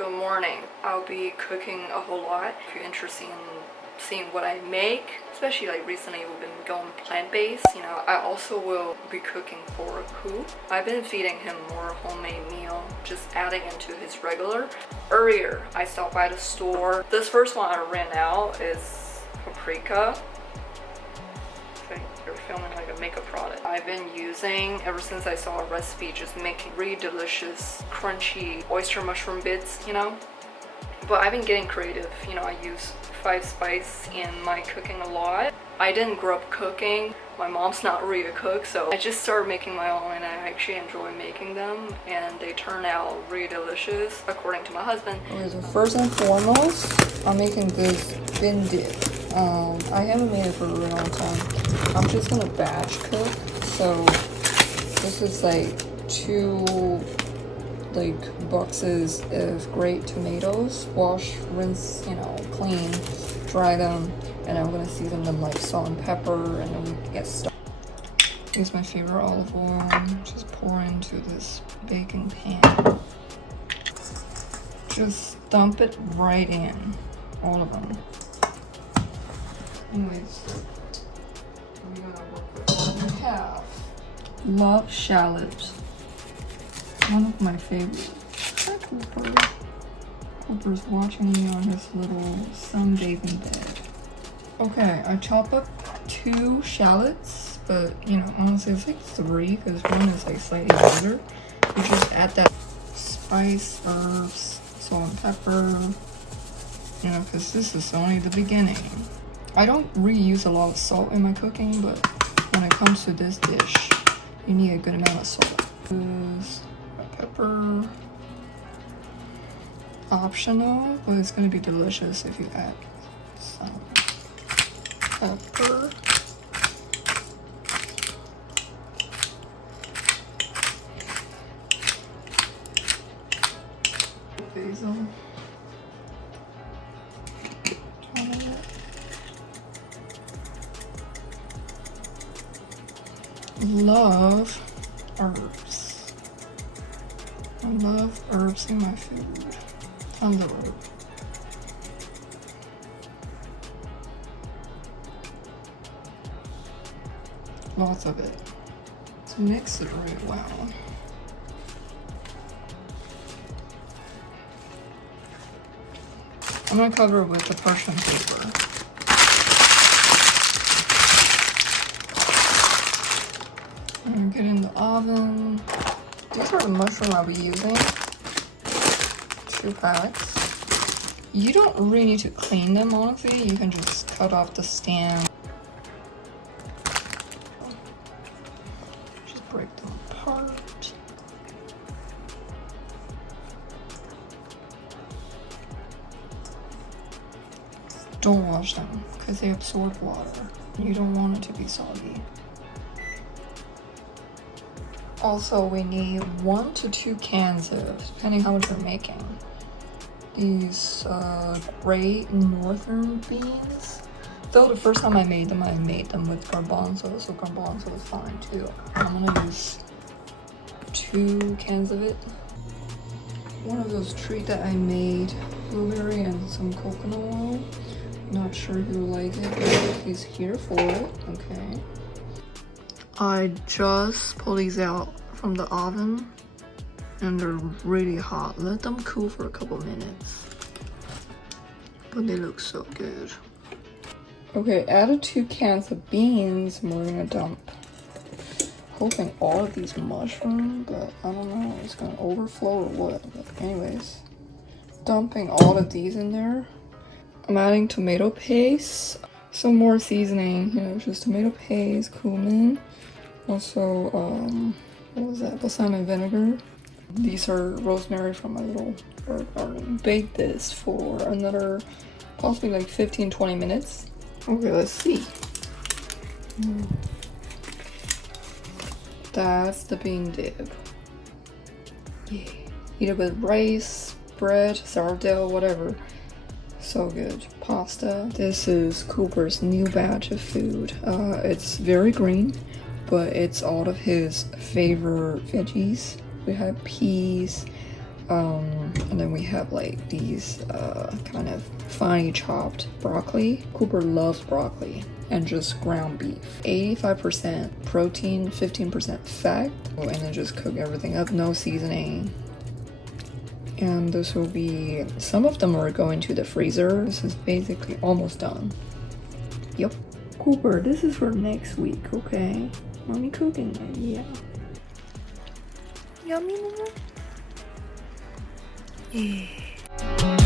Good morning. I'll be cooking a whole lot. If you're interested in seeing what I make, especially like recently we've been going plant-based, you know, I also will be cooking for Pooh. I've been feeding him more homemade meal, just adding into his regular. Earlier, I stopped by the store. This first one I ran out is Pacifica. They're filming like a makeup product. I've been using, ever since I saw a recipe, just making really delicious, crunchy oyster mushroom bits, you know? But I've been getting creative. You know, I use 5 spice in my cooking a lot. I didn't grow up cooking. My mom's not really a cook, so I just started making my own and I actually enjoy making them and they turn out really delicious, according to my husband. Okay, so first and foremost, I'm making this bin dip. I haven't made it for a really long time. I'm just gonna batch cook. So this is like 2 boxes of great tomatoes. Wash, rinse, you know, clean, dry them, and I'm gonna season them like salt and pepper, and then we get started. Use my favorite olive oil. Just pour into this baking pan. Just dump it right in, all of them. Anyways, we're gonna work with what we have. Love shallot. One of my favorites. Hi, Cooper. Cooper's watching me on his little sunbathing bed. Okay, I chop up 2 shallots, but you know, honestly it's like 3 because one is like slightly bigger. You just add that spice, herbs, salt and pepper, you know, because this is only the beginning. I don't reuse a lot of salt in my cooking, but when it comes to this dish, you need a good amount of salt. Pepper, optional, but it's gonna be delicious if you add some pepper. Basil. Love herbs. I love herbs in my food. Tons of herbs. Lots of it. Let's mix it really well. I'm gonna cover it with the parchment paper. And get in the oven. These are the mushrooms I'll be using. 2 packs. You don't really need to clean them, honestly. You can just cut off the stem. Just break them apart. Don't wash them because they absorb water. You don't want it to be soggy. Also, we need 1 to 2 cans of, depending how much we're making, these great northern beans. Though the first time I made them with garbanzo, so garbanzo is fine too. I'm gonna use 2 cans of it. One of those treats that I made, blueberry and some coconut oil. Not sure if you like it, but he's here for it. Okay. I just pulled these out from the oven and they're really hot. Let them cool for a couple minutes. But they look so good. Okay, added 2 cans of beans and we're gonna dump. Hoping all of these mushrooms, but I don't know, it's gonna overflow or what. But anyways, dumping all of these in there. I'm adding tomato paste, some more seasoning, you know, just tomato paste, cumin. Also, what was that? Balsamic vinegar. These are rosemary from my little herb garden. Bake this for another possibly like 15-20 minutes. Okay, let's see. That's the bean dip. Yeah. Eat it with rice, bread, sourdough, whatever. So good. Pasta. This is Cooper's new batch of food. It's very green, but it's all of his favorite veggies. We have peas, And then we have like these kind of finely chopped broccoli. Cooper loves broccoli. And just ground beef. 85% protein, 15% fat. And then just cook everything up, no seasoning. And this will be, some of them are going to the freezer. This is basically almost done. Yep. Cooper, this is for next week, okay? Mommy cooking it, yeah. Yummy, Mama? Yeah.